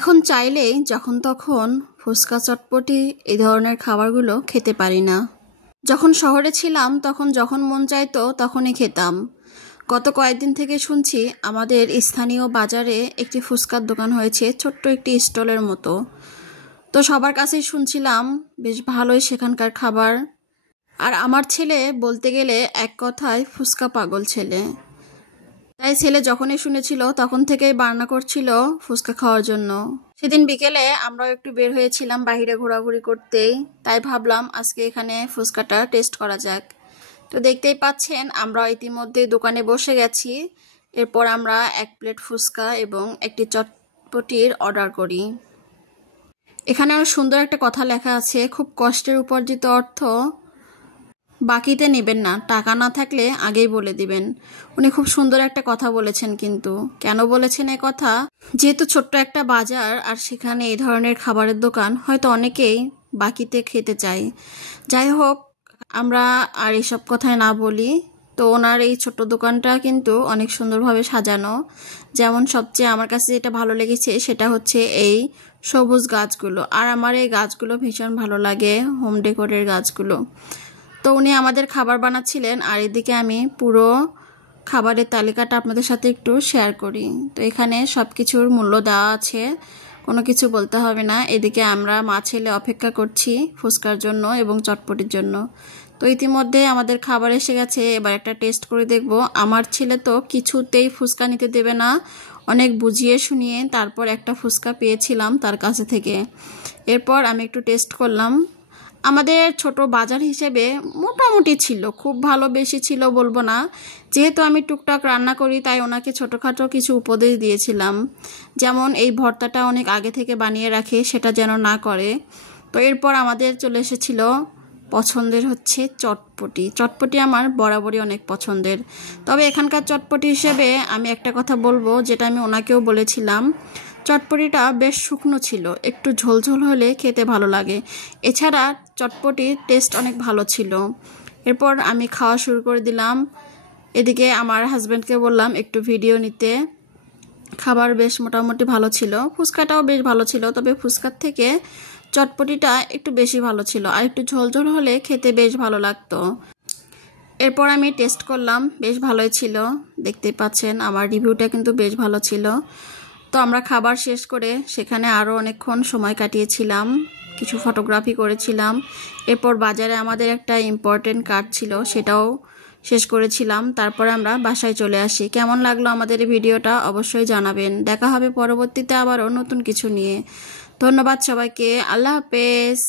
এখন চাইলেই যখন তখন ফুচকা চটপটি এই ধরনের খাবারগুলো খেতে পারি না। যখন শহরে ছিলাম তখন যখন মন চাইতো তখনই খেতাম। গত কয়েকদিন থেকে শুনছি আমাদের স্থানীয় বাজারে একটি ফুচকার দোকান হয়েছে, ছোট্ট একটি স্টলের মতো। তো সবার কাছেই শুনছিলাম বেশ ভালোই সেখানকার খাবার। আর আমার ছেলে বলতে গেলে এক কথায় ফুচকা পাগল ছেলে। তাই ছেলে যখনই শুনেছিল তখন থেকেই বায়না করছিল ফুচকা খাওয়ার জন্য। সেদিন বিকেলে আমরাও একটু বের হয়েছিলাম বাইরে ঘোরাঘুরি করতেই, তাই ভাবলাম আজকে এখানে ফুচকাটা টেস্ট করা যাক। তো দেখতেই পাচ্ছেন আমরা ইতিমধ্যে দোকানে বসে গেছি। এরপর আমরা 1 প্লেট ফুচকা এবং একটি চটপটির অর্ডার করি। এখানে আরো সুন্দর একটা কথা লেখা আছে, খুব কষ্টের উপার্জিত অর্থ বাকিতে নেবেন না, টাকা না থাকলে আগেই বলে দিবেন। উনি খুব সুন্দর একটা কথা বলেছেন, কিন্তু কেন বলেছেন এই কথা? যেহেতু ছোট্ট একটা বাজার আর সেখানে এই ধরনের খাবারের দোকান, হয়তো অনেকেই বাকিতে খেতে চায়। যাই হোক, আমরা আর এসব কথায় না বলি। তো ওনার এই ছোট্ট দোকানটা কিন্তু অনেক সুন্দরভাবে সাজানো। যেমন সবচেয়ে আমার কাছে যেটা ভালো লেগেছে সেটা হচ্ছে এই সবুজ গাছগুলো। আর আমার এই গাছগুলো ভীষণ ভালো লাগে, হোম ডেকোরের গাছগুলো। তো উনি আমাদের খাবার বানাচ্ছিলেন আর এদিকে আমি পুরো খাবারের তালিকাটা আপনাদের সাথে একটু শেয়ার করি। তো এখানে সব কিছুর মূল্য দেওয়া আছে, কোনো কিছু বলতে হবে না। এদিকে আমরা মা ছেলে অপেক্ষা করছি ফুচকার জন্য এবং চটপটির জন্য। তো ইতিমধ্যে আমাদের খাবার এসে গেছে, এবার একটা টেস্ট করে দেখব। আমার ছেলে তো কিছুতেই ফুচকা নিতে দেবে না, অনেক বুঝিয়ে শুনিয়ে তারপর একটা ফুচকা পেয়েছিলাম তার কাছে থেকে। এরপর আমি একটু টেস্ট করলাম। আমাদের ছোট বাজার হিসেবে মোটামুটি ছিল, খুব ভালো বেশি ছিল বলবো না। যেহেতু আমি টুকটাক রান্না করি তাই ওনাকে ছোটোখাটো কিছু উপদেশ দিয়েছিলাম, যেমন এই ভর্তাটা অনেক আগে থেকে বানিয়ে রাখে, সেটা যেন না করে। তো এরপর আমাদের চলে এসেছিল পছন্দের হচ্ছে চটপটি। চটপটি আমার বরাবরই অনেক পছন্দের। তবে এখানকার চটপটি হিসেবে আমি একটা কথা বলবো, যেটা আমি ওনাকেও বলেছিলাম, চটপটিটা বেশ শুকনো ছিল, একটু ঝোলঝোল হলে খেতে ভালো লাগে। এছাড়া চটপটির টেস্ট অনেক ভালো ছিল। এরপর আমি খাওয়া শুরু করে দিলাম। এদিকে আমার হাজব্যান্ডকে বললাম একটু ভিডিও নিতে। খাবার বেশ মোটামুটি ভালো ছিল, ফুচকাটাও বেশ ভালো ছিল, তবে ফুচকার থেকে চটপটিটা একটু বেশি ভালো ছিল, আর একটু ঝোলঝোল হলে খেতে বেশ ভালো লাগতো। এরপর আমি টেস্ট করলাম, বেশ ভালোই ছিল। দেখতেই পাচ্ছেন আমার রিভিউটা কিন্তু বেশ ভালো ছিল। তো আমরা খাবার শেষ করে সেখানে আরও অনেকক্ষণ সময় কাটিয়েছিলাম, কিছু ফটোগ্রাফি করেছিলাম। এরপর বাজারে আমাদের একটা ইম্পর্টেন্ট কাজ ছিল, সেটাও শেষ করেছিলাম। তারপরে আমরা বাসায় চলে আসি। কেমন লাগলো আমাদের এই ভিডিওটা অবশ্যই জানাবেন। দেখা হবে পরবর্তীতে আবারও নতুন কিছু নিয়ে। ধন্যবাদ সবাইকে, আল্লাহ হাফেজ।